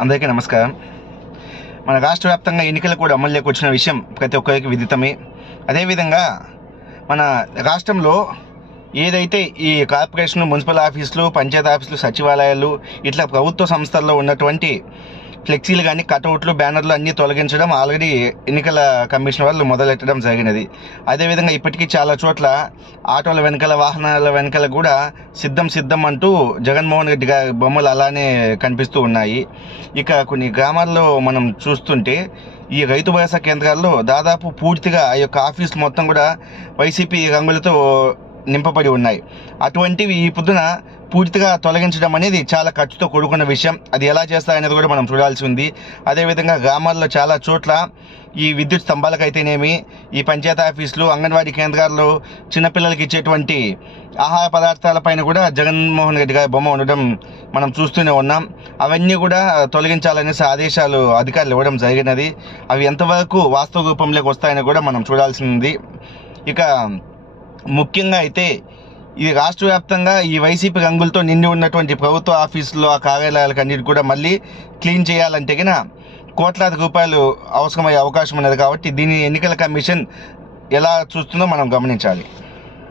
అందరికీ నమస్కారం. మన రాష్ట్ర వ్యాప్తంగా ఎన్నికలు కూడా అమల్లోకి వచ్చిన విషయం ప్రతి ఒక్కరికి విదితమే. అదేవిధంగా మన రాష్ట్రంలో ఏదైతే ఈ కార్పొరేషన్ మున్సిపల్ ఆఫీసులు పంచాయతీ ఆఫీసులు సచివాలయాలు ఇట్లా ప్రభుత్వ సంస్థల్లో ఉన్నటువంటి ఫ్లెక్సీలు కానీ కటౌట్లు బ్యానర్లు అన్నీ తొలగించడం ఆల్రెడీ ఎన్నికల కమిషన్ వాళ్ళు మొదలెట్టడం జరిగినది. అదేవిధంగా ఇప్పటికీ చాలా చోట్ల ఆటోల వెనకాల వాహనాల వెనకాల కూడా సిద్ధం సిద్ధం అంటూ జగన్మోహన్ రెడ్డి గారి బొమ్మలు అలానే కనిపిస్తూ ఉన్నాయి. ఇక కొన్ని గ్రామాల్లో మనం చూస్తుంటే ఈ రైతు భరోసా కేంద్రాల్లో దాదాపు పూర్తిగా ఆ యొక్క ఆఫీస్ మొత్తం కూడా వైసీపీ రంగులతో నింపబడి ఉన్నాయి. అటువంటివి ఈ పొద్దున పూర్తిగా తొలగించడం అనేది చాలా ఖర్చుతో కూడుకున్న విషయం. అది ఎలా చేస్తారనేది కూడా మనం చూడాల్సి ఉంది. అదేవిధంగా గ్రామాల్లో చాలా చోట్ల ఈ విద్యుత్ స్తంభాలకైతేనేమి ఈ పంచాయతీ ఆఫీసులు అంగన్వాడీ కేంద్రాల్లో చిన్నపిల్లలకి ఇచ్చేటువంటి ఆహార పదార్థాలపైన కూడా జగన్మోహన్ రెడ్డి గారి బొమ్మ ఉండడం మనం చూస్తూనే ఉన్నాం. అవన్నీ కూడా తొలగించాలనేసి ఆదేశాలు అధికారులు ఇవ్వడం జరిగినది. అవి ఎంతవరకు వాస్తవ రూపంలోకి వస్తాయని కూడా మనం చూడాల్సింది ఇక ముఖ్యంగా అయితే ఈ రాష్ట్ర వ్యాప్తంగా ఈ వైసీపీ రంగులతో నిండి ఉన్నటువంటి ప్రభుత్వ ఆఫీసులు ఆ కార్యాలయాలకు అన్నిటి కూడా మళ్ళీ క్లీన్ చేయాలంటే కన్నా కోట్లాది రూపాయలు అవసరమయ్యే అవకాశం ఉన్నది కాబట్టి దీన్ని ఎన్నికల కమిషన్ ఎలా చూస్తుందో మనం గమనించాలి.